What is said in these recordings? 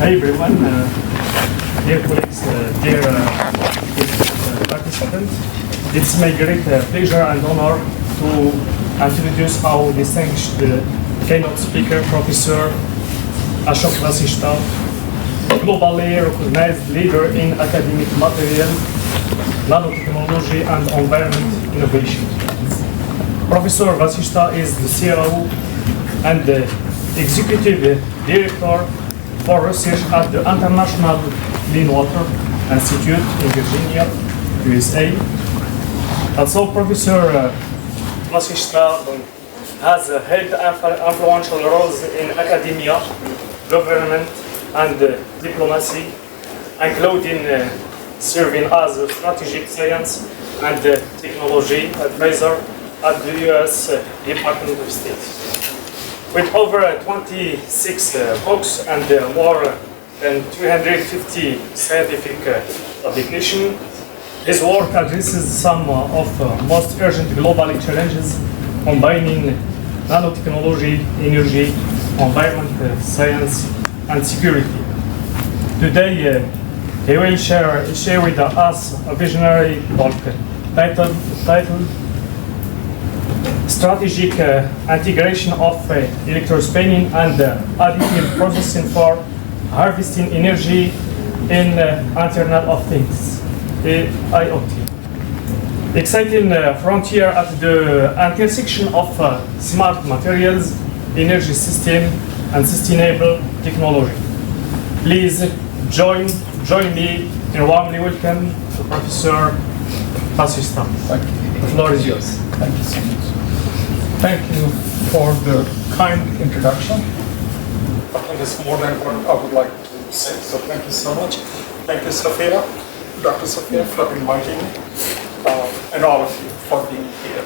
Hi everyone, dear colleagues, dear participants. It's my great pleasure and honor to introduce our distinguished keynote speaker, Professor Ashok VASEASHTA, globally recognized leader in academic material, nanotechnology and environment innovation. Professor VASEASHTA is the CRO and the Executive Director for research at the International Clean Water Institute in Virginia, USA. Also, Professor VASEASHTA has held influential roles in academia, government, and diplomacy, including serving as a strategic science and technology advisor at the U.S. Department of State. With over 26 books and more than 250 scientific publications, his work addresses some of the most urgent global challenges, combining nanotechnology, energy, environment, science, and security. Today, he will share with us a visionary talk titled Strategic Integration of Electrospinning and Additive Processing for Harvesting Energy in Internet of Things, IoT. Exciting frontier at the intersection of smart materials, energy system, and sustainable technology. Please join me in warmly welcome to Professor VASEASHTA. Thank you. The floor is yours. Thank you so much. Thank you for the kind introduction. I think it's more than what I would like to say, so thank you so much. Thank you, Sophia, Dr. Sophia, for inviting me, and all of you for being here.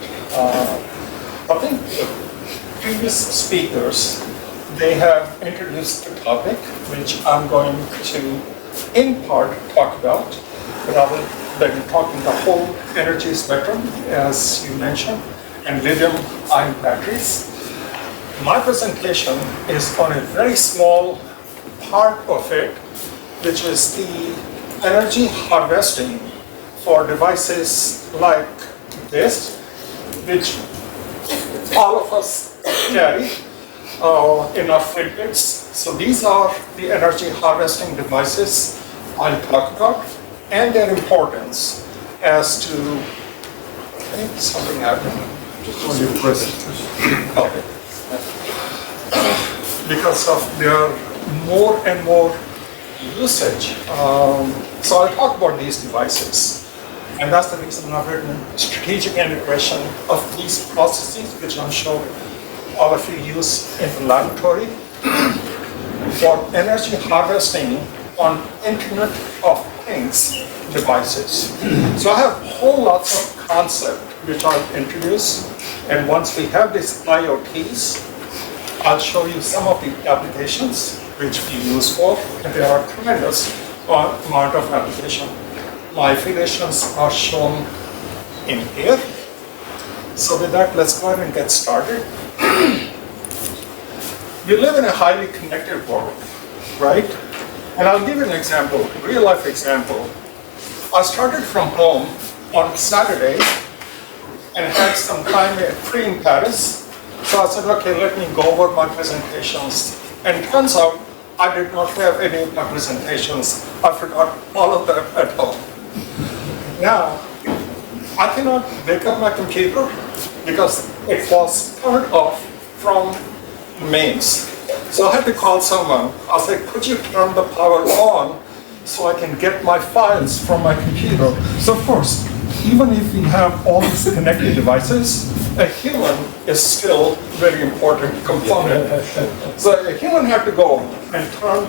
I think the previous speakers, they have introduced the topic, which I'm going to, in part, talk about, but I will be talking the whole energy spectrum, as you mentioned, and lithium-ion batteries. My presentation is on a very small part of it, which is the energy harvesting for devices like this, which all of us carry in our fridges. So these are the energy harvesting devices I'll talk about, and their importance as to, I think something happened. Just when you press it. Okay. Because of their more and more usage. So I'll talk about these devices. And that's the reason I've written strategic integration of these processes, which I'm sure all of you use in the laboratory, for energy harvesting on Internet of Things devices. So I have whole lots of concepts which I'll introduce, and once we have these IoTs, I'll show you some of the applications which we use for, and there are tremendous amount of application. My affiliations are shown in here. So with that, let's go ahead and get started. We live in a highly connected world, right? And I'll give you an example, a real life example. I started from home on Saturday and had some time free in Paris. So I said, okay, let me go over my presentations. And it turns out I did not have any of my presentations. I forgot all of them at home. Now, I cannot wake up my computer because it was turned off from mains. So I had to call someone. I said, could you turn the power on so I can get my files from my computer? So of course, even if we have all these connected devices, a human is still a very important component. So a human had to go and turn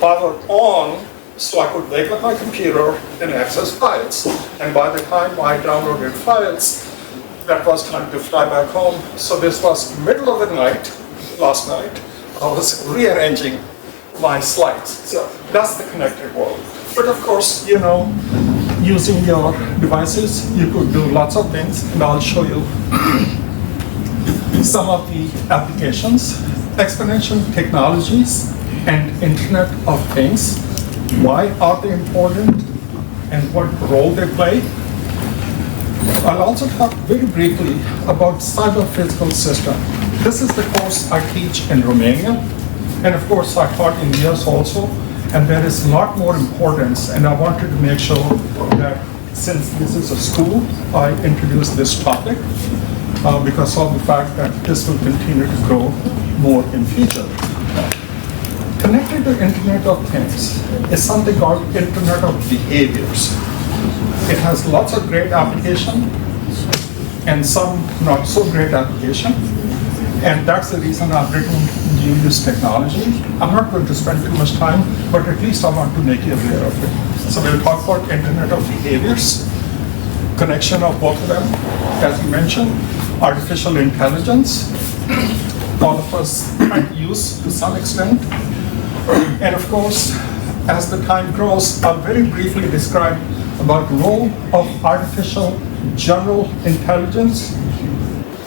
power on so I could wake up my computer and access files. And by the time I downloaded files, that was time to fly back home. So this was middle of the night, last night. I was rearranging my slides. So that's the connected world. But of course, you know, using your devices, you could do lots of things, and I'll show you some of the applications. Exponential technologies and Internet of Things. Why are they important and what role they play? I'll also talk very briefly about cyber-physical system. This is the course I teach in Romania, and of course I taught in US also, and there is a lot more importance, and I wanted to make sure that since this is a school, I introduce this topic because of the fact that this will continue to grow more in future. Connected to Internet of Things is something called Internet of Behaviors. It has lots of great application and some not so great application. And that's the reason I've written you this technology. I'm not going to spend too much time, but at least I want to make you aware of it. So we'll talk about Internet of Behaviors, connection of both of them, as you mentioned, artificial intelligence, all of us might use to some extent. And of course, as the time grows, I'll very briefly describe about the role of artificial general intelligence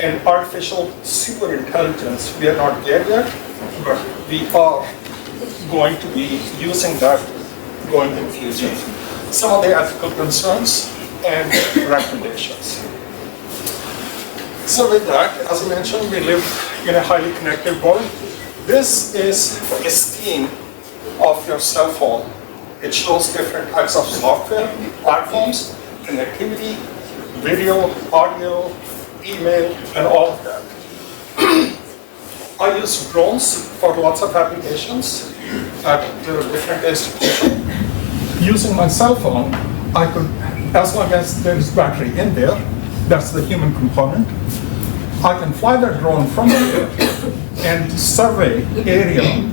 and artificial superintelligence. We are not there yet, but we are going to be using that going in the future. Some of the ethical concerns and recommendations. So with that, as I mentioned, we live in a highly connected world. This is a scheme of your cell phone. It shows different types of software, platforms, connectivity, video, audio, email, and all of that. I use drones for lots of applications at different institutions. Using my cell phone, I could, as long as there is battery in there, that's the human component, I can fly that drone from there and survey area.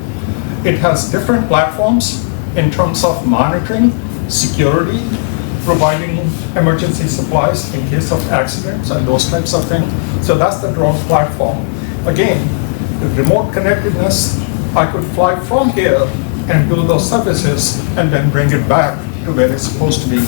It has different platforms in terms of monitoring, security, providing emergency supplies in case of accidents and those types of things. So that's the drone platform. Again, the remote connectedness, I could fly from here and do those services and then bring it back to where it's supposed to be.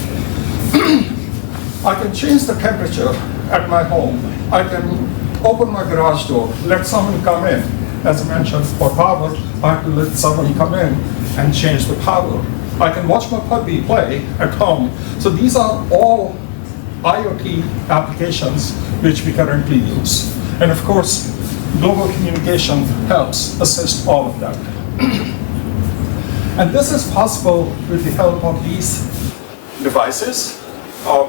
I can change the temperature at my home. I can open my garage door, let someone come in. As I mentioned, for power, I have to let someone come in and change the power. I can watch my puppy play at home. So these are all IoT applications which we currently use. And of course, global communication helps assist all of that. And this is possible with the help of these devices,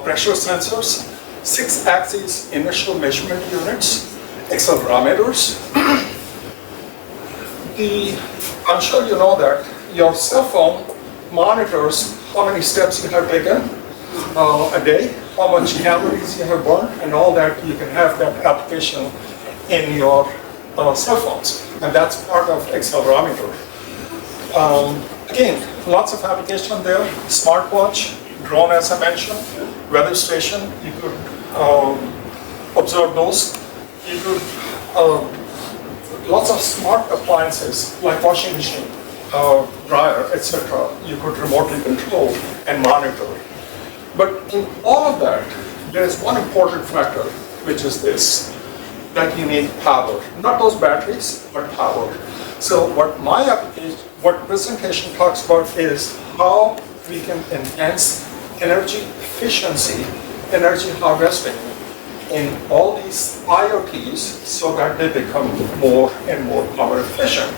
pressure sensors, 6-axis inertial measurement units, accelerometers. I'm sure you know that your cell phone monitors how many steps you have taken a day, how much calories you have burned, and all that. You can have that application in your cell phones, and that's part of accelerometer. Again, lots of application there. Smartwatch, drone, as I mentioned, weather station. You could observe those. You could lots of smart appliances like washing machine, dryer, etc. You could remotely control and monitor. But in all of that, there is one important factor, which is this, that you need power. Not those batteries, but power. So what presentation talks about is how we can enhance energy efficiency, energy harvesting in all these IoTs so that they become more and more power efficient.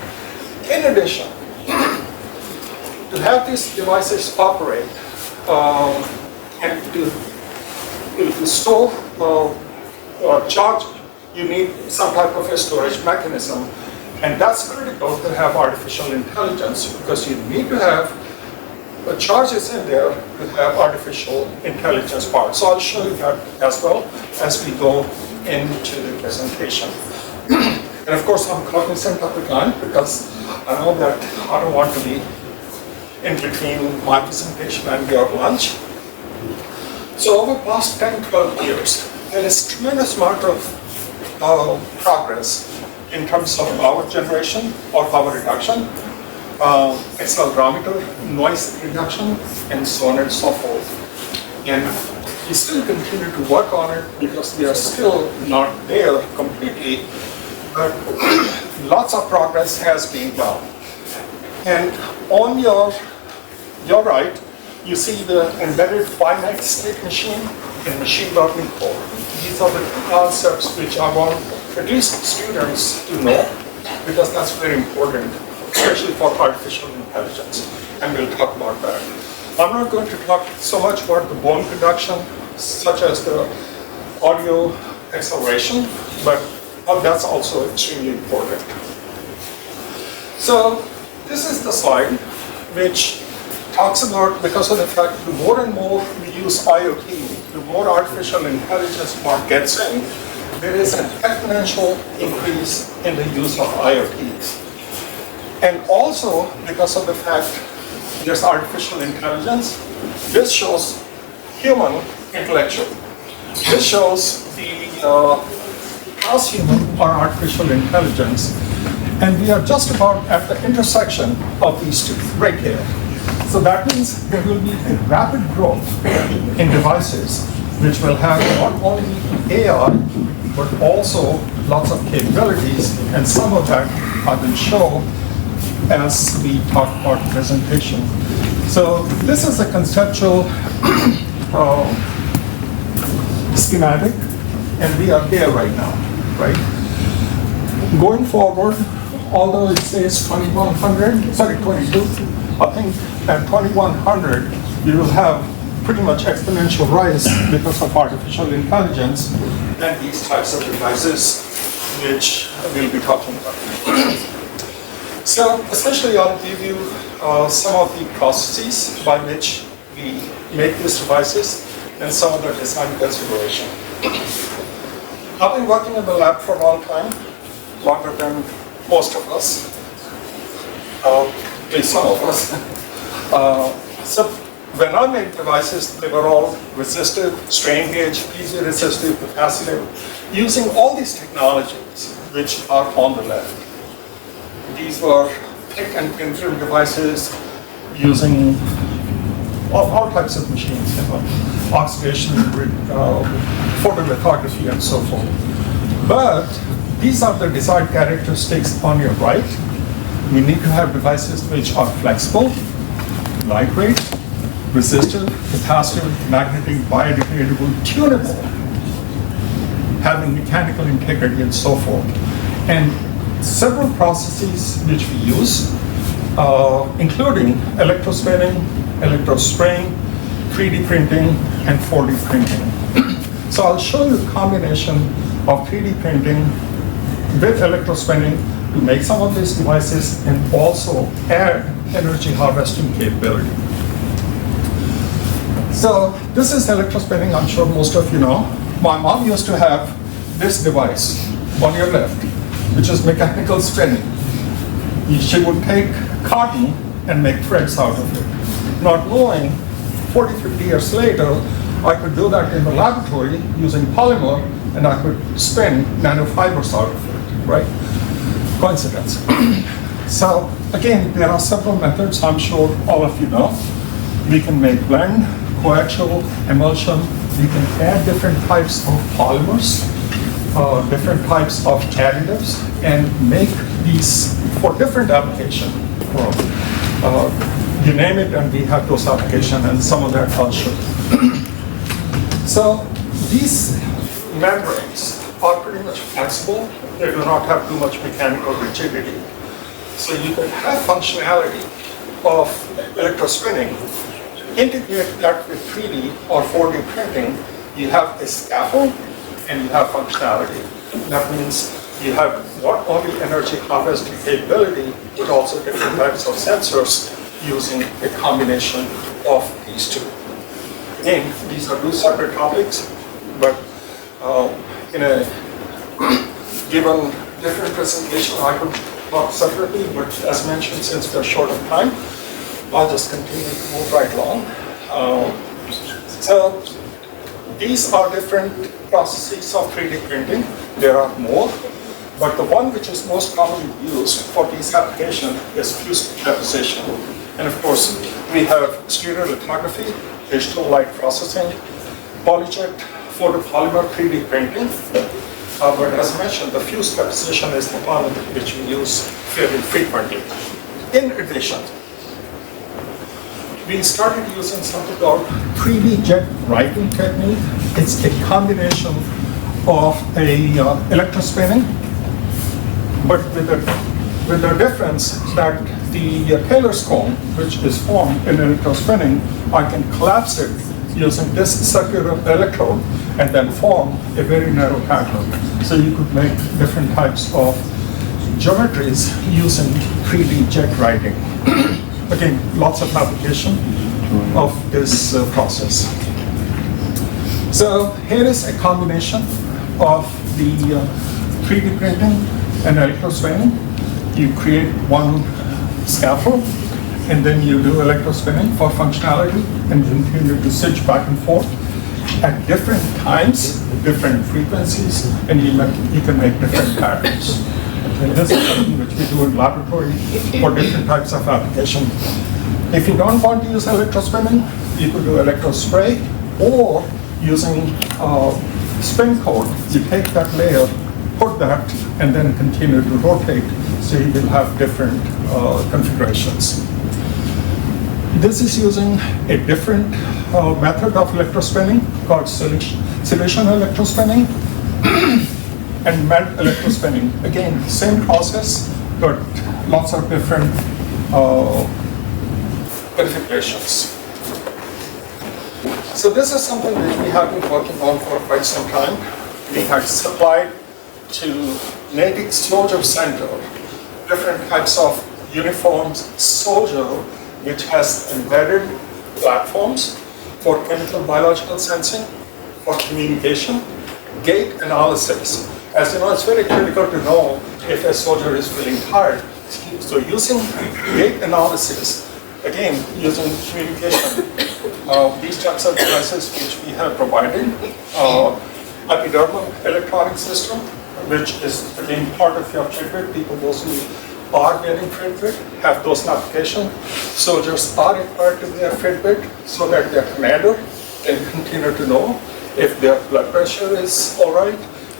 In addition, to have these devices operate and to store or charge, you need some type of a storage mechanism. And that's critical to have artificial intelligence because you need to have charges in there to have artificial intelligence part. So I'll show you that as well as we go into the presentation. And of course, I'm cognizant of the time because I know that I don't want to be in between my presentation and your lunch. So over the past 10, 12 years, there is tremendous amount of progress in terms of power generation or power reduction, accelerometer, noise reduction, and so on and so forth. And we still continue to work on it because we are still not there completely, but lots of progress has been done. And on your right, you see the embedded finite state machine and machine learning core. These are the concepts which I want at least students to know, because that's very important, especially for artificial intelligence. And we'll talk about that. I'm not going to talk so much about the bone conduction, such as the audio acceleration, but that's also extremely important. So this is the slide which talks about, because of the fact the more and more we use IoT, the more artificial intelligence part gets in, there is an exponential increase in the use of IoTs. And also, because of the fact there's artificial intelligence, this shows human intellectual. This shows the transhuman or artificial intelligence. And we are just about at the intersection of these two, right here. So that means there will be a rapid growth in devices which will have not only AI, but also lots of capabilities, and some of that I will show as we talk about presentation. So this is a conceptual schematic, and we are here right now, right? Going forward, although it says 2100, sorry, 22, I think at 2100, you will have pretty much exponential rise because of artificial intelligence and these types of devices, which we'll be talking about. So especially I'll give you some of the processes by which we make these devices and some of the design consideration. I've been working in the lab for a long time, longer than most of us, at least some of us. So when I made devices, they were all resistive, strain gauge, piezoresistive, capacitive, using all these technologies which are on the left. These were thick and thin film devices using all types of machines, oxidation, photolithography, and so forth. But these are the design characteristics on your right. We need to have devices which are flexible, lightweight, resistive, capacitive, magnetic, biodegradable, tunable, having mechanical integrity, and so forth. And several processes which we use, including electrospinning, electrospraying, 3D printing, and 4D printing. So I'll show you a combination of 3D printing with electrospinning to make some of these devices and also add energy harvesting capability. So this is electrospinning, I'm sure most of you know. My mom used to have this device on your left, which is mechanical spinning. She would take cotton and make threads out of it. Not knowing, 40, 50 years later, I could do that in the laboratory using polymer, and I could spin nanofibers out of it, right? Coincidence. So again, there are several methods I'm sure all of you know. We can make blend, coaxial, emulsion. We can add different types of polymers, different types of additives, and make these for different applications. You name it, and we have those applications, and some of that I'll show you. So these membranes are pretty much flexible. They do not have too much mechanical rigidity. So you can have functionality of electrospinning, integrate that with 3D or 4D printing. You have a scaffold and you have functionality. That means you have not only energy harvesting capability, but also different types of sensors using a combination of these two. Again, these are two separate topics, but in a given different presentation, I could talk separately, but as mentioned, since we're short of time, I'll just continue to move right along. So these are different processes of 3D printing. There are more, but the one which is most commonly used for these applications is fused deposition. And of course, we have stereolithography, digital light processing, polyjet, photopolymer 3D printing. But as mentioned, the fused deposition is the one which we use fairly frequently. In addition, we started using something called 3D jet writing technique. It's a combination of a electrospinning, but with the difference that the Taylor's cone, which is formed in electrospinning, I can collapse it using this circular electrode and then form a very narrow pattern. So you could make different types of geometries using 3D jet writing. Again, lots of application of this process. So here is a combination of the 3D printing and electrospinning. You create one scaffold, and then you do electrospinning for functionality, and continue to switch back and forth at different times, different frequencies, and you can make different patterns. And this is something which we do in laboratory for different types of application. If you don't want to use electrospinning, you could do electrospray, or using spin coat, you take that layer, put that, and then continue to rotate, so you will have different configurations. This is using a different method of electrospinning called solution electrospinning and melt electrospinning. Again, same process, but lots of different configurations. So this is something that we have been working on for quite some time. We have supplied to Natick Soldier Center different types of uniforms soldier, which has embedded platforms for chemical biological sensing, for communication, gait analysis. As you know, it's very critical to know if a soldier is feeling tired. So using gait analysis, again, using communication, these types of devices which we have provided, epidermal electronic system, which is again part of your Fitbit. People, those who are wearing Fitbit, have those notifications. Soldiers are required to wear Fitbit so that their commander can continue to know if their blood pressure is all right,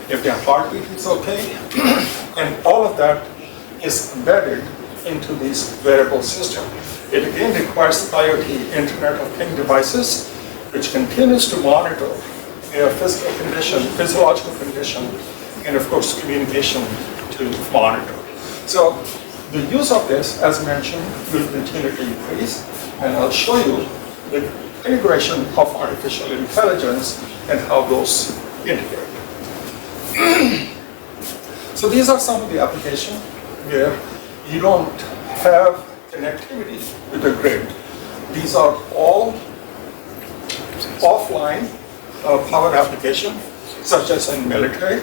if their heartbeat is okay, and all of that is embedded into this wearable system. It again requires IoT, Internet of Things devices, which continues to monitor their physical condition, physiological condition, and of course communication to monitor. So the use of this, as mentioned, will continue to increase, and I'll show you the integration of artificial intelligence and how those integrate. So these are some of the applications where you don't have connectivity with the grid. These are all offline power applications, such as in military,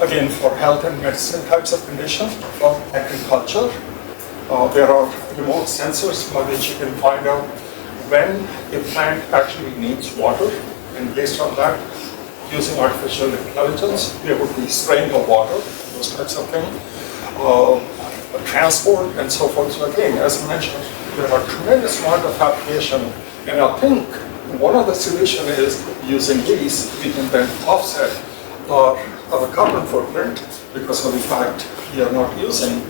again for health and medicine types of conditions, for agriculture. There are remote sensors by which you can find out when a plant actually needs water, and based on that, using artificial intelligence, there would be spraying of water, those types of things, transport and so forth. So again, as I mentioned, there are tremendous amount of application, and I think one of the solutions is using these, we can then offset our carbon footprint because of the fact we are not using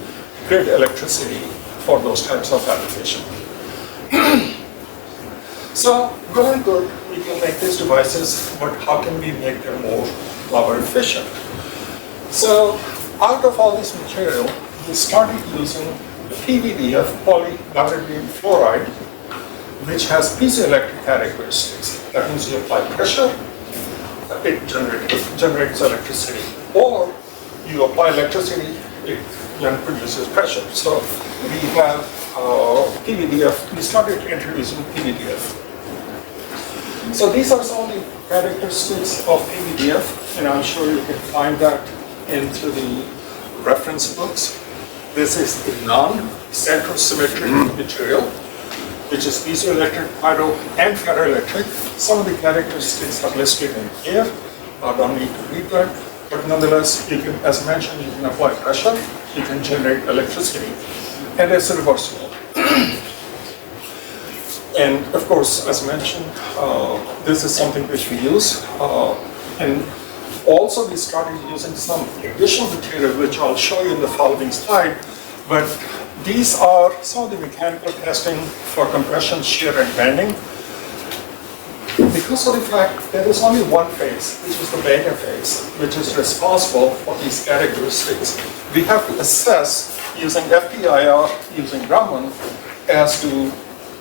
grid electricity for those types of application. So, well and good, we can make these devices, but how can we make them more power efficient? So, out of all this material, we started using PVDF, polyvinyl fluoride, which has piezoelectric characteristics. That means you apply pressure, it generates electricity. Or you apply electricity, it then produces pressure. So we have PVDF, we started introducing PVDF. So these are some of the characteristics of PVDF, and I'm sure you can find that into the reference books. This is a non-centrosymmetric material, which is piezoelectric, pyro, and ferroelectric. Some of the characteristics are listed in here. I don't need to read that, but nonetheless, you can, as mentioned, you can apply pressure, you can generate electricity, and it's reversible. And of course, as mentioned, this is something which we use. And also we started using some additional material, which I'll show you in the following slide, But these are some of the mechanical testing for compression, shear, and bending. Because of the fact there is only one phase, which is the beta phase, which is responsible for these characteristics, we have to assess using FTIR, using Raman, as to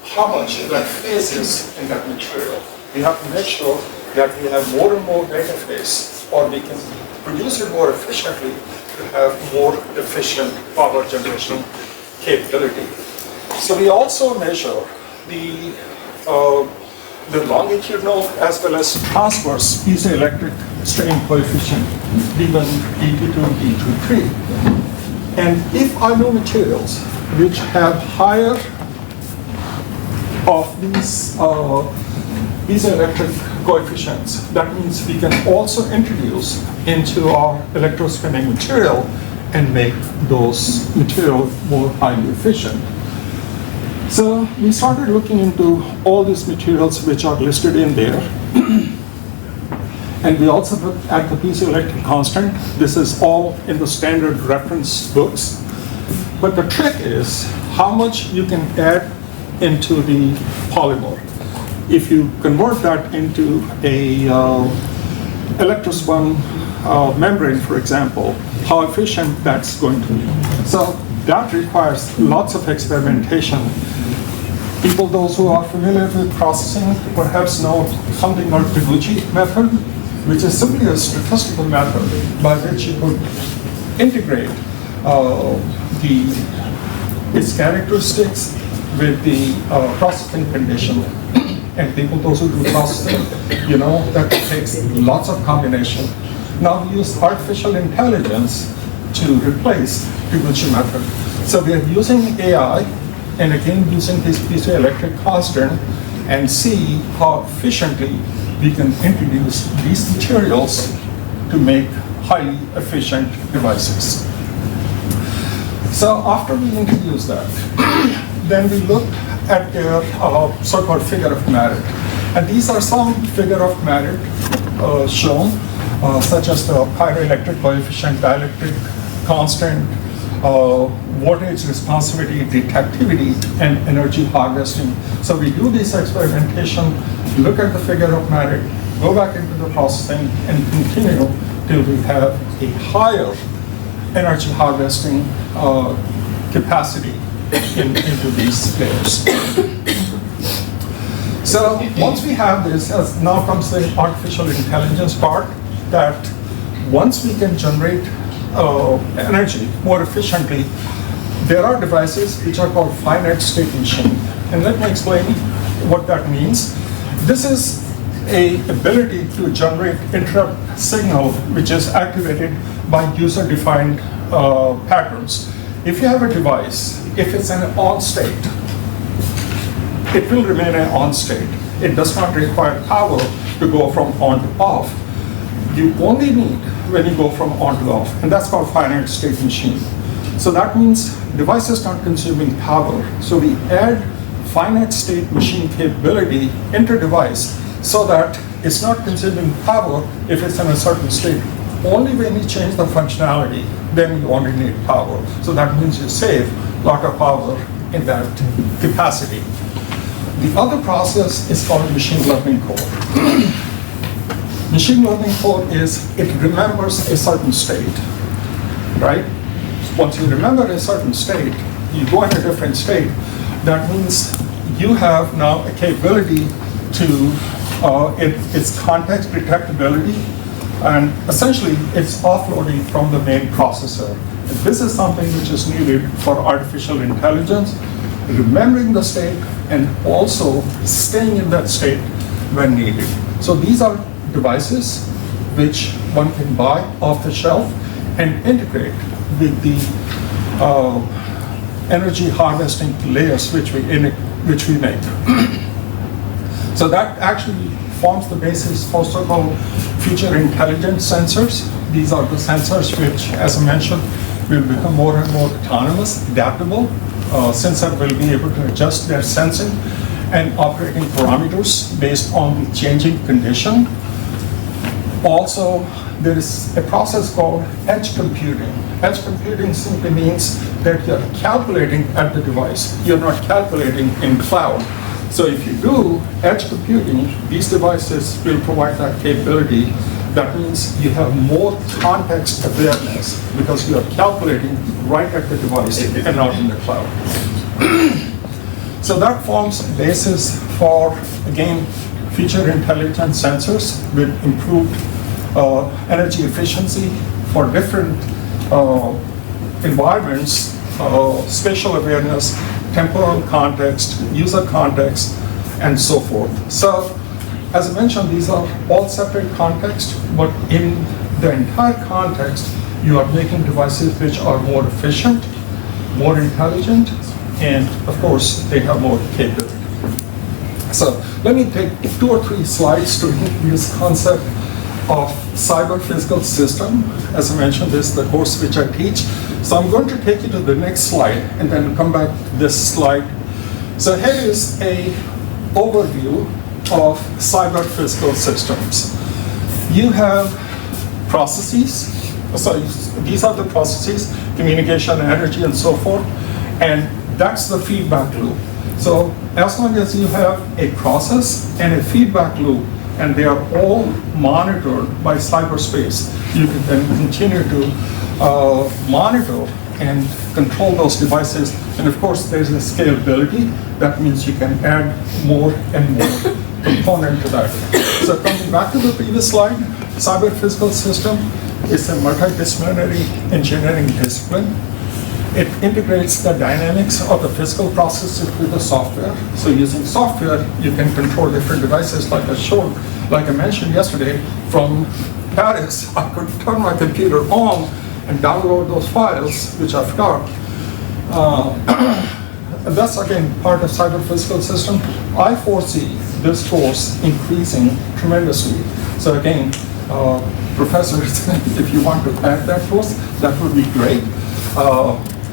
how much that phase is in that material. We have to make sure that we have more and more beta phase, or we can produce it more efficiently to have more efficient power generation capability. So we also measure the longitudinal as well as transverse piezoelectric strain coefficient, D1, D2, D23. And if I know materials which have higher of these piezoelectric coefficients, that means we can also introduce into our electrospinning material and make those material more highly efficient. So we started looking into all these materials which are listed in there. And we also looked at the piezoelectric constant. This is all in the standard reference books. But the trick is how much you can add into the polymer. If you convert that into a electrospun membrane, for example, how efficient that's going to be. So that requires lots of experimentation. People, those who are familiar with processing, perhaps know something called Taguchi method, which is simply a statistical method by which you could integrate its characteristics with the processing condition. And people, those who do processing, you know that it takes lots of combination. Now we use artificial intelligence to replace the Taguchi method. So we are using AI, and again using this piezoelectric constant, and see how efficiently we can introduce these materials to make highly efficient devices. So after we introduce that, then we look at their so-called figure of merit. And these are some figure of merit shown, such as the pyroelectric coefficient, dielectric constant, voltage responsivity, detectivity, and energy harvesting. So we do this experimentation, look at the figure of merit, go back into the processing, and continue till we have a higher energy harvesting capacity into these layers. So once we have this, now comes the artificial intelligence part, that once we can generate energy more efficiently, there are devices which are called finite state machine. And let me explain what that means. This is a ability to generate interrupt signal which is activated by user-defined patterns. If you have a device, if it's in an on state, it will remain an on state. It does not require power to go from on to off. You only need when you go from on to off, and that's called finite state machine. So that means device is not consuming power. So we add finite state machine capability into device so that it's not consuming power if it's in a certain state. Only when you change the functionality, then you only need power. So that means you save a lot of power in that capacity. The other process is called machine learning code. Machine learning code is, it remembers a certain state, right? Once you remember a certain state, you go in a different state. That means you have now a capability to, it's context detectability, and essentially it's offloading from the main processor. And this is something which is needed for artificial intelligence, remembering the state and also staying in that state when needed. So these are devices which one can buy off the shelf and integrate with the energy harvesting layers which we make. So that actually forms the basis for so-called future intelligent sensors. These are the sensors which, as I mentioned, will become more and more autonomous, adaptable. Sensor will be able to adjust their sensing and operating parameters based on the changing condition. Also, there is a process called edge computing. Edge computing simply means that you're calculating at the device. You're not calculating in cloud. So if you do edge computing, these devices will provide that capability. That means you have more context awareness because you are calculating right at the device and not in the cloud. So that forms a basis for, again, feature intelligent sensors with improved energy efficiency for different environments, spatial awareness, temporal context, user context, and so forth. So, as I mentioned, these are all separate contexts, but in the entire context, you are making devices which are more efficient, more intelligent, and of course, they have more capability. So, let me take 2 or 3 slides to introduce this concept of cyber physical system. As I mentioned, this is the course which I teach. So I'm going to take you to the next slide and then come back to this slide. So here is a overview of cyber physical systems. You have processes. So these are the processes, communication, energy, and so forth. And that's the feedback loop. So as long as you have a process and a feedback loop, and they are all monitored by cyberspace, you can then continue to monitor and control those devices. And of course, there's a scalability. That means you can add more and more component to that. So coming back to the previous slide, cyber physical system is a multidisciplinary engineering discipline. It integrates the dynamics of the physical processes with the software. So using software, you can control different devices like Ashok. Like I mentioned yesterday, from Paris, I could turn my computer on and download those files, which I've got. And that's, again, part of cyber physical system. I foresee this course increasing tremendously. So again, professors, if you want to add that course, that would be great.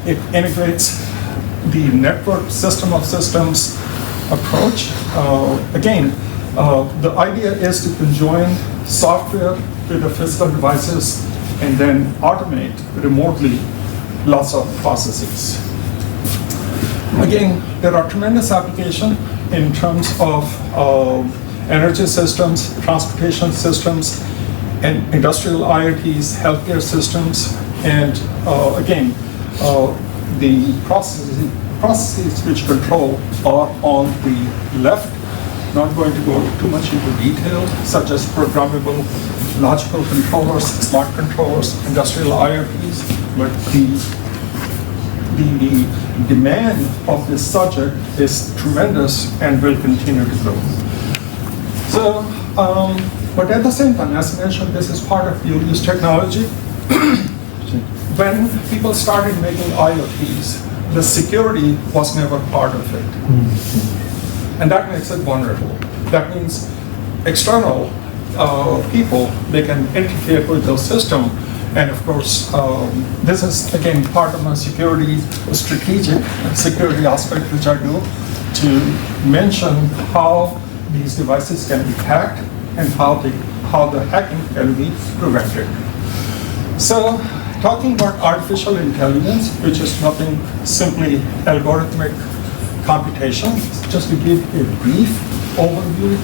It integrates the network system of systems approach. Again, the idea is to conjoin software with the physical devices and then automate remotely lots of processes. Again, there are tremendous applications in terms of energy systems, transportation systems, and industrial IoTs, healthcare systems, and again, the processes which control are on the left. Not going to go too much into detail, such as programmable logical controllers, smart controllers, industrial IoTs, but the demand of this subject is tremendous and will continue to grow. So, but at the same time, as mentioned, this is part of dual-use technology. When people started making IoTs, the security was never part of it. And that makes it vulnerable. That means external people, they can interfere with the system. And of course, this is, again, part of my security, strategic security aspect, which I do, to mention how these devices can be hacked and how the hacking can be prevented. So, talking about artificial intelligence, which is nothing simply algorithmic computation, just to give a brief overview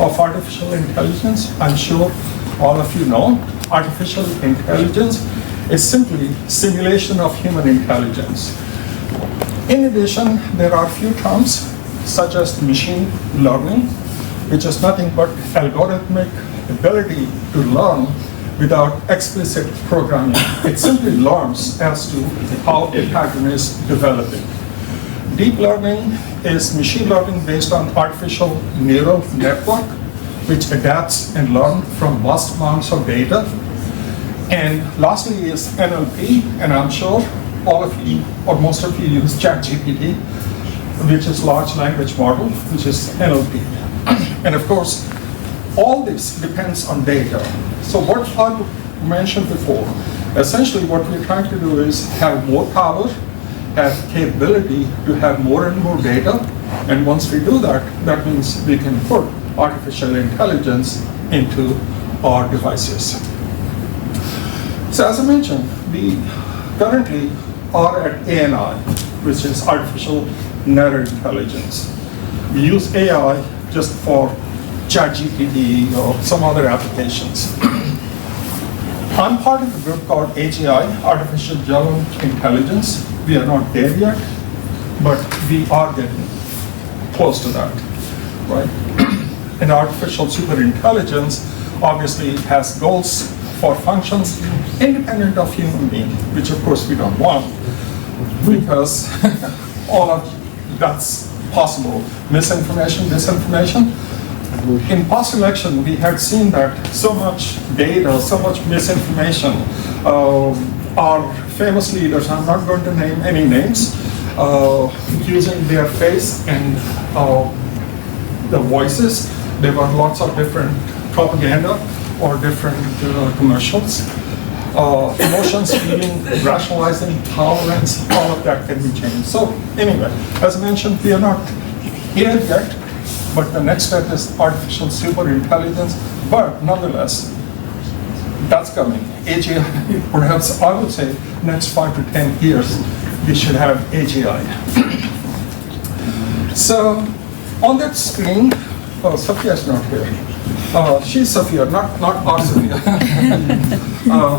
of artificial intelligence. I'm sure all of you know, artificial intelligence is simply simulation of human intelligence. In addition, there are a few terms, such as machine learning, which is nothing but algorithmic ability to learn without explicit programming. It simply learns as to how a pattern is developing. Deep learning is machine learning based on artificial neural network, which adapts and learns from vast amounts of data. And lastly is NLP, and I'm sure all of you, or most of you, use ChatGPT, which is large language model, which is NLP. And of course, all this depends on data. So what I mentioned before, essentially what we're trying to do is have more power, have capability to have more and more data, and once we do that, that means we can put artificial intelligence into our devices. So as I mentioned, we currently are at ANI, which is artificial narrow intelligence. We use AI just for ChatGPT or some other applications. I'm part of a group called AGI, Artificial General Intelligence. We are not there yet, but we are getting close to that, right? And artificial superintelligence obviously has goals for functions independent of human being, which of course we don't want, because all of that's possible. Misinformation, disinformation. In past election, we had seen that so much data, so much misinformation. Our famous leaders, I'm not going to name any names, using their face and the voices. There were lots of different propaganda or different commercials. Emotions, feeling, rationalizing, tolerance, all of that can be changed. So anyway, as I mentioned, we are not here yet, but the next step is artificial superintelligence. But nonetheless, that's coming. AGI, perhaps I would say, next 5 to 10 years, we should have AGI. So on that screen, Sophia's not here. She's Sophia, not our Sophia.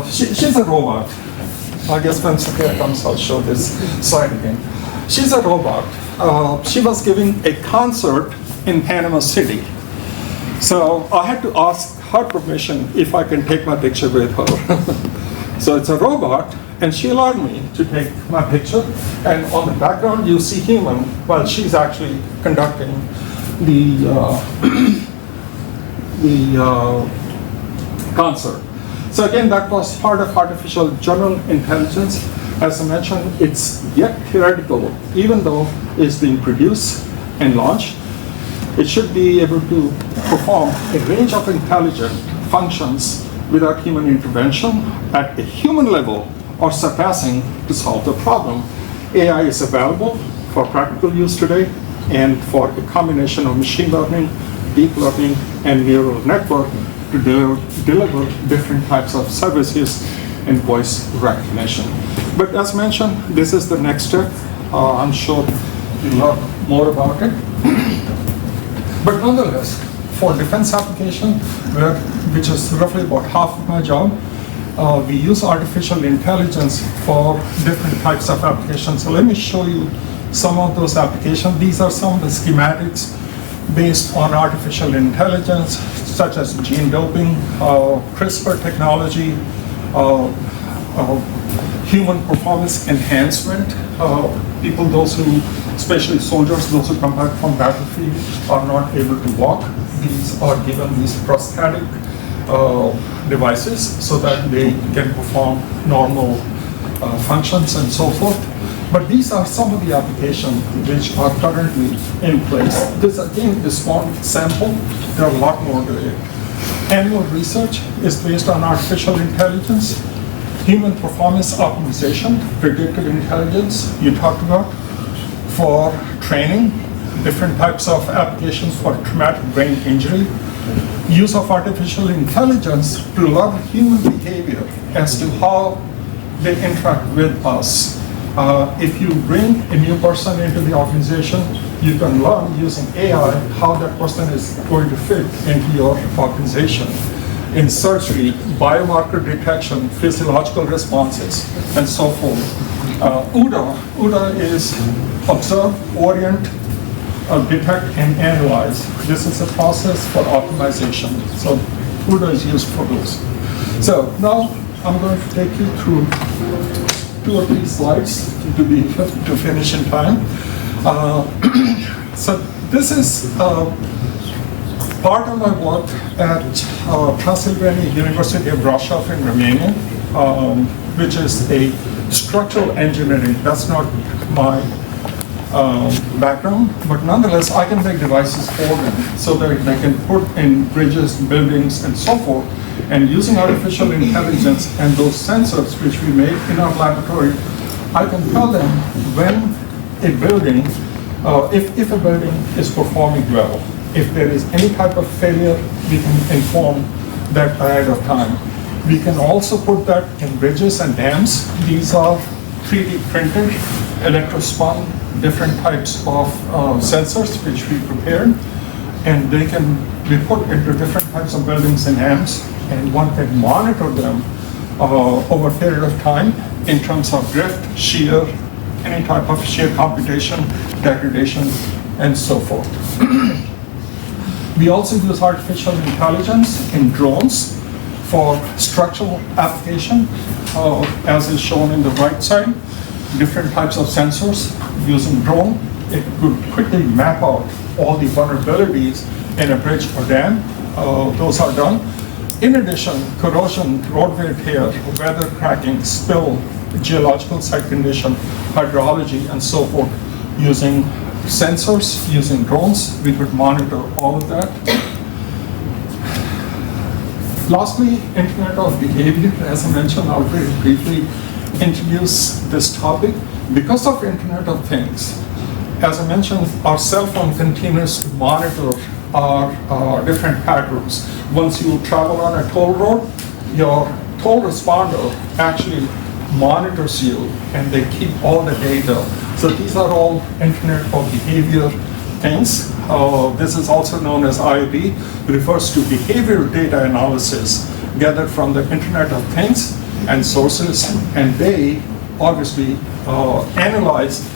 She's a robot. I guess when Sophia comes, I'll show this slide again. She's a robot. She was giving a concert in Panama City. So I had to ask her permission if I can take my picture with her. So it's a robot, and she allowed me to take my picture. And on the background, you see human, while she's actually conducting the concert. So again, that was part of artificial general intelligence. As I mentioned, it's yet theoretical, even though it's being produced and launched. It should be able to perform a range of intelligent functions without human intervention at a human level or surpassing to solve the problem. AI is available for practical use today and for a combination of machine learning, deep learning, and neural network to deliver different types of services and voice recognition. But as mentioned, this is the next step. I'm sure you'll learn more about it. But nonetheless, for defense application, which is roughly about half of my job, we use artificial intelligence for different types of applications. So let me show you some of those applications. These are some of the schematics based on artificial intelligence, such as gene doping, CRISPR technology, human performance enhancement. People, those who, especially soldiers, those who come back from battlefield, are not able to walk. These are given these prosthetic devices so that they can perform normal functions and so forth. But these are some of the applications which are currently in place. This again is one sample. There are a lot more to it. Annual research is based on artificial intelligence, human performance optimization, predictive intelligence you talked about, for training, different types of applications for traumatic brain injury, use of artificial intelligence to learn human behavior as to how they interact with us. If you bring a new person into the organization, you can learn using AI how that person is going to fit into your organization. In surgery, biomarker detection, physiological responses, and so forth. UDA is observe, orient, detect, and analyze. This is a process for optimization. So UDA is used for those. So now I'm going to take you through 2 or 3 slides to finish in time. So this is part of my work at Transylvania University of Brașov in Romania, which is a structural engineering. That's not my background, but nonetheless, I can make devices for them so that they can put in bridges, buildings, and so forth. And using artificial intelligence and those sensors which we made in our laboratory, I can tell them when a building, if a building is performing well. If there is any type of failure, we can inform that ahead of time. We can also put that in bridges and dams. These are 3D printed, electrospun, different types of sensors which we prepared, and they can be put into different types of buildings and dams, and one can monitor them over a period of time in terms of drift, shear, any type of shear computation, degradation, and so forth. We also use artificial intelligence in drones for structural application, as is shown in the right side. Different types of sensors using drone. It could quickly map out all the vulnerabilities in a bridge or dam. Those are done. In addition, corrosion, road wear tear, weather cracking, spill, geological site condition, hydrology, and so forth. Using sensors, using drones, we could monitor all of that. Lastly, Internet of Behavior. As I mentioned, I'll very briefly introduce this topic. Because of Internet of Things, as I mentioned, our cell phone continues to monitor our different patterns. Once you travel on a toll road, your toll responder actually monitors you, and they keep all the data. So these are all Internet of Behavior things. This is also known as IoT, refers to behavior data analysis gathered from the Internet of Things and sources, and they obviously analyze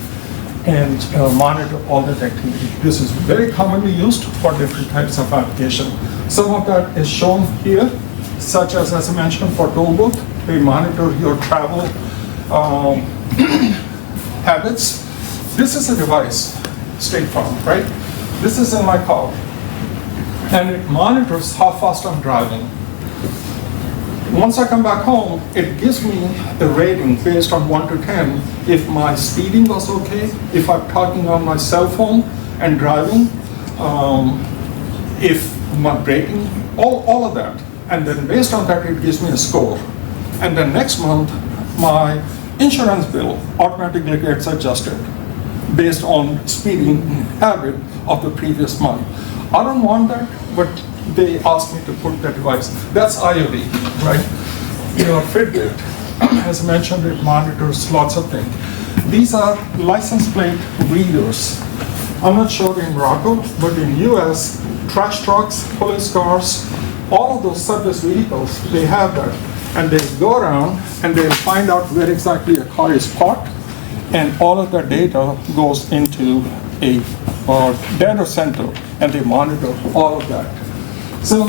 and monitor all that activity. This is very commonly used for different types of application. Some of that is shown here, such as I mentioned, for toll booth, they monitor your travel habits. This is a device, State Farm, right? This is in my car, and it monitors how fast I'm driving. Once I come back home, it gives me a rating based on 1 to 10. If my speeding was okay, if I'm talking on my cell phone and driving, if my braking, all of that. And then based on that, it gives me a score. And then next month, my insurance bill automatically gets adjusted based on speeding habit of the previous month. I don't want that, but they asked me to put that device. That's IoT, right? Your Fitbit, as I mentioned, it monitors lots of things. These are license plate readers. I'm not sure in Morocco, but in US, trash trucks, police cars, all of those service vehicles, they have that. And they go around and they'll find out where exactly a car is parked, and all of that data goes into a data center, and they monitor all of that. So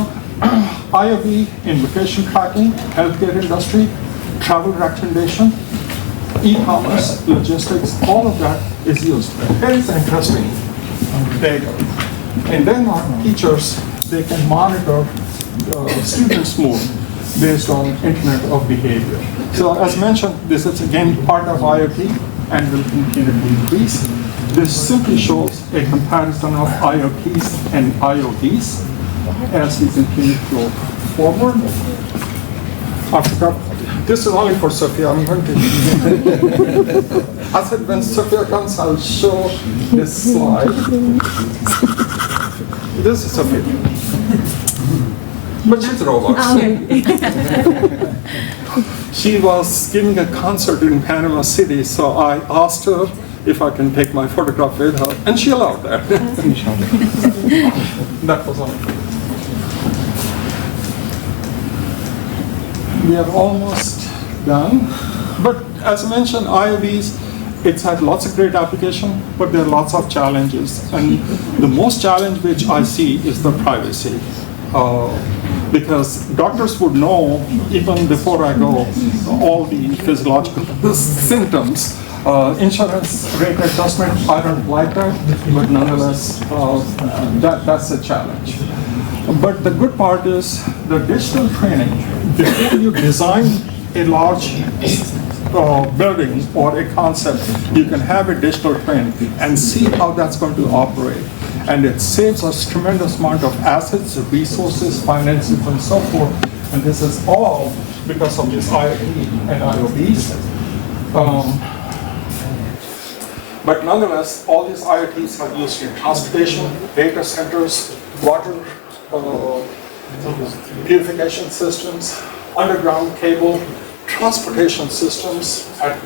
IoT in vacation tracking, healthcare industry, travel recommendation, e-commerce, logistics, all of that is used. Very interesting data. In Denmark, teachers, they can monitor students' mood based on Internet of Behavior. So as mentioned, this is again part of IoT and will continue to increase. This simply shows a comparison of IoTs and IoTs as we continue to go forward. I forgot, this is only for Sophia. I'm going to. I said when Sophia comes, I'll show this slide. This is Sophia. But she's a robot. Okay. She was giving a concert in Panama City, so I asked her if I can take my photograph with her, and she allowed that. That was all. We are almost done. But as I mentioned, IoTs, it's had lots of great application, but there are lots of challenges. And the most challenge which I see is the privacy. Because doctors would know, even before I go, all the physiological symptoms. Insurance rate adjustment, I don't like that, but nonetheless, that's a challenge. But the good part is the digital training. Before you design a large building or a concept, you can have a digital training and see how that's going to operate. And it saves us tremendous amount of assets, resources, finances, and so forth. And this is all because of this IoT and IoTs. But nonetheless, all these IoTs are used in transportation, data centers, water purification systems, underground cable, transportation systems at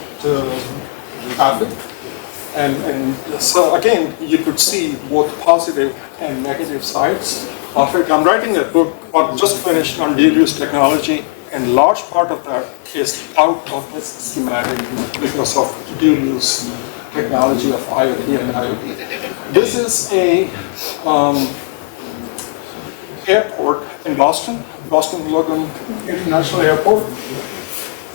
traffic. And so again, you could see both positive and negative sides of it. I'm writing a book, or just finished, on dual-use technology, and large part of that is out of this schematic because of dual-use technology of IoT and IoT. This is a airport in Boston Logan International Airport.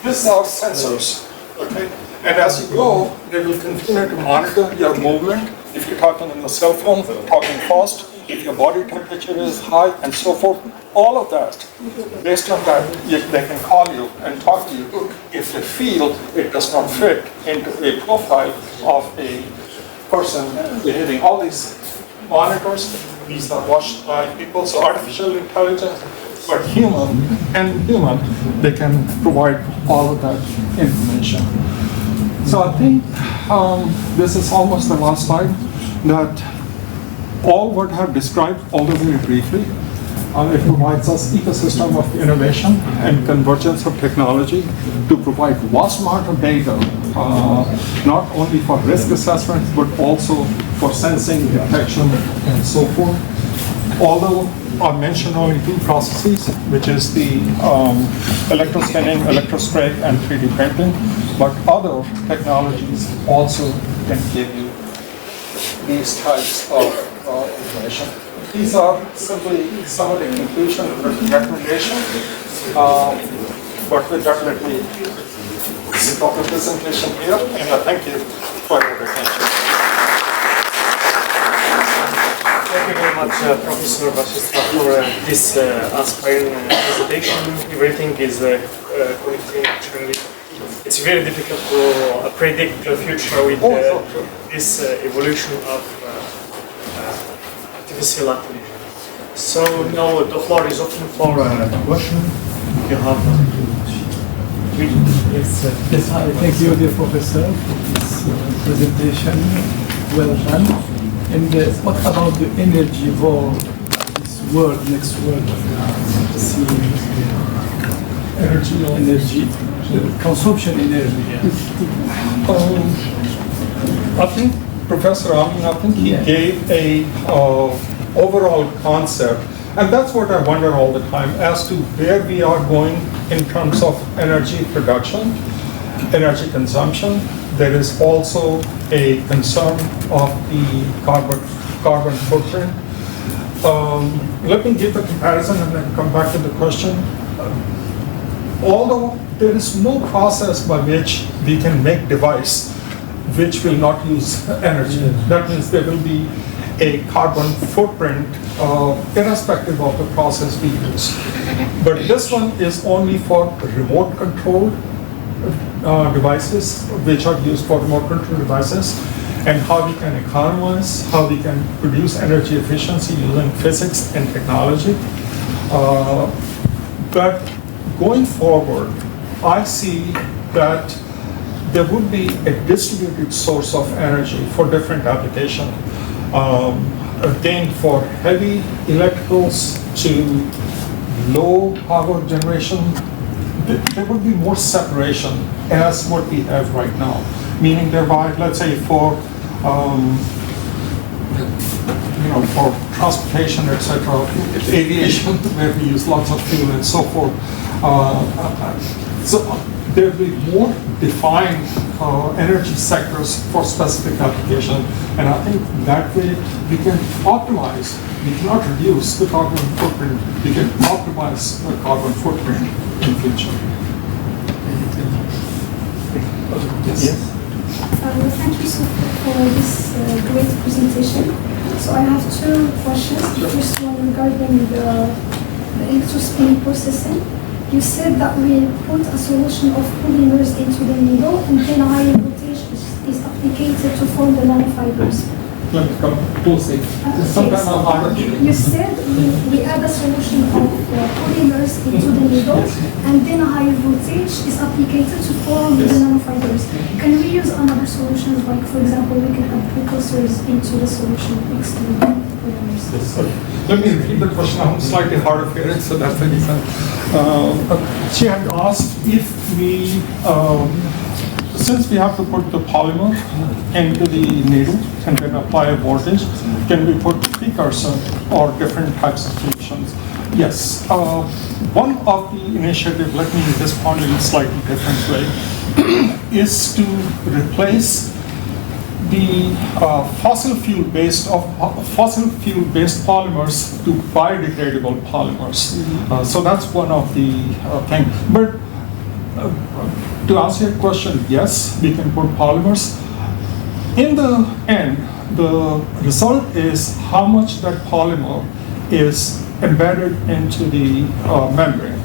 These are sensors, okay? And as you go, they will continue to monitor your movement. If you're talking on the cell phone, talking fast, if your body temperature is high, and so forth, all of that. Based on that, they can call you and talk to you if they feel it does not fit into a profile of a person behaving. All these monitors, these are watched by people, so artificial intelligence, but human, they can provide all of that information. So I think this is almost the last slide, that all what I have described, although very briefly, it provides us ecosystem of innovation and convergence of technology to provide vast amount of data, not only for risk assessment, but also for sensing, detection, and so forth. Although I mentioned only two processes, which is the electroscanning, electrospray, and 3D printing, but other technologies also can give you these types of information. These are simply some of the conclusions and recommendations, but with that, let me stop the presentation here, and I thank you for your attention. Thank you very much, Professor VASEASHTA, for this inspiring presentation. Everything is connecting extremely. It's very difficult to predict the future with this evolution of artificial intelligence. So now the floor is open for the question. You have Yes, thank you, dear professor, for this presentation. Well done. And what about the energy for this world, next world of energy, consumption energy? I think Professor Amin, I think he gave a overall concept, and that's what I wonder all the time as to where we are going in terms of energy production, energy consumption. There is also a concern of the carbon footprint. Let me give a comparison and then come back to the question. Although there is no process by which we can make device which will not use energy, that means there will be a carbon footprint irrespective of the process we use. But this one is only for remote controlled devices, which are used for remote control devices, and how we can economize, how we can produce energy efficiency using physics and technology. But going forward, I see that there would be a distributed source of energy for different applications. Again, for heavy electricals to low power generation, there would be more separation as what we have right now. Meaning thereby, let's say for for transportation, etc., aviation, where we use lots of fuel and so forth. So there will be more defined energy sectors for specific application, and I think that way we can optimize. We cannot reduce the carbon footprint. We can optimize the carbon footprint in future. Yes. Thank you so much for this great presentation. So I have two questions. The first one regarding the electrospinning processing. You said that we put a solution of polymers into the needle, and then high voltage is applied to form the nanofibers. let me come closely. Sometimes I'm hard. You said we add a solution of polymers into the needle, and then a higher voltage is applied to form the nanofibers. Can we use another solution, like for example, we can add precursors into the solution next to the polymers? Let me repeat the question. I'm slightly hard of hearing, so that's the reason. She had asked if we, since we have to put the polymer into the needle and then apply a voltage, can we put precursor or different types of solutions? Yes. One of the initiatives, let me respond in a slightly different way, is to replace the fossil fuel-based polymers to biodegradable polymers. So that's one of the things. But to answer your question, yes, we can put polymers. In the end, the result is how much that polymer is embedded into the membrane.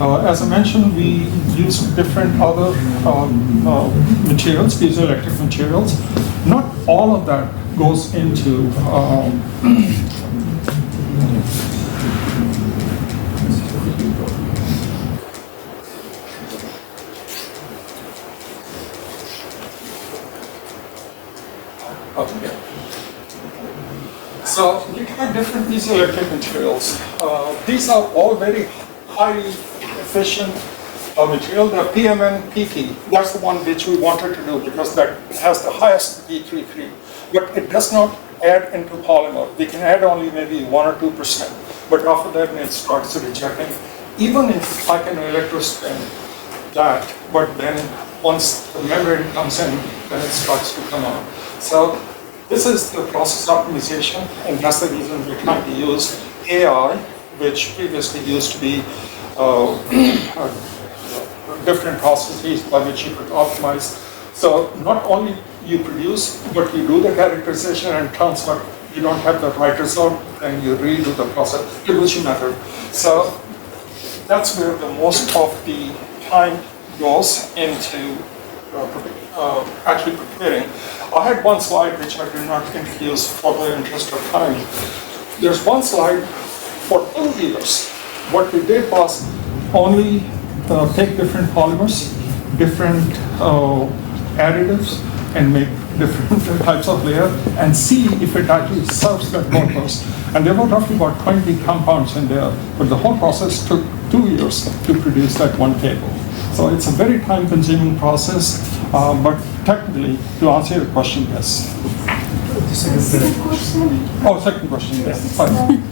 As I mentioned, we use different other materials, piezoelectric materials. Not all of that goes into So we have different piezoelectric materials. These are all very highly efficient material. The PMN-PT, that's the one which we wanted to do because that has the highest P33. But it does not add into polymer. We can add only maybe 1 or 2%. But after that, it starts rejecting. Even if I can electrospin that, but then once the membrane comes in, then it starts to come out. So this is the process optimization, and that's the reason we're trying to use AI, which previously used to be different processes by which you could optimize. So not only you produce, but you do the characterization and turns out you don't have the right result, and you redo the process, Debussy method. So that's where the most of the time goes into actually preparing. I had one slide which I did not introduce for the interest of time. There's one slide for two years. What we did was only take different polymers, different additives, and make different types of layers and see if it actually serves that purpose. And there were roughly about 20 compounds in there, but the whole process took 2 years to produce that one table. So it's a very time-consuming process, but technically, to answer your question, yes. Second question. Oh, second question, yes. Fine.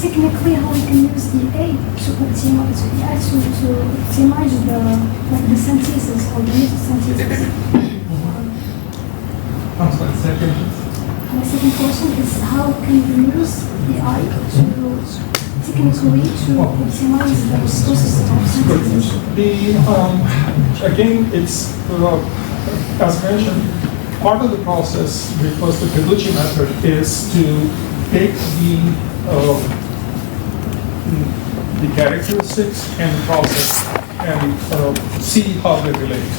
Technically, how we can use EA to optimize the synthesis or the metal synthesis. My second question is how can we use AI to technically to optimize the process of synthesis? Again, it's as mentioned, part of the process, because the Debussy method is to take the characteristics and process and see how they relate.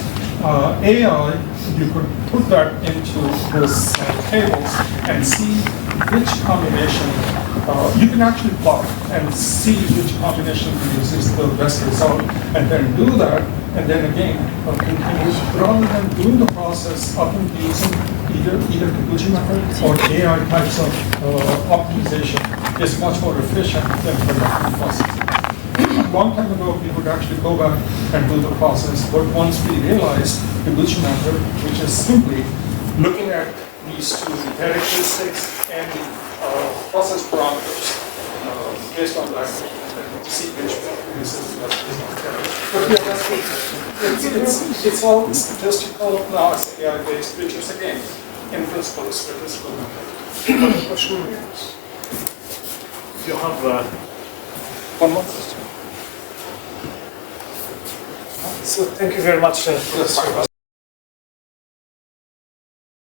AI, you could put that into this tables and see which combination, you can actually plot and see which combination produces the best result, and then do that, and then again continue, rather than doing the process often using either Debussy method or AI types of optimization is much more efficient than conducting process. A long time ago, we would actually go back and do the process, but once we realized the Debussy method, which is simply looking at these two characteristics and the process parameters based on that, see which produces the best result. But yeah, that's good. It's all statistical, now it's AI-based, which is again, in principle, a statistical method. One question. You have one more question. so thank you very much for this.